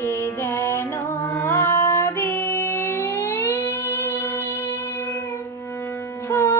কে যেন ছোট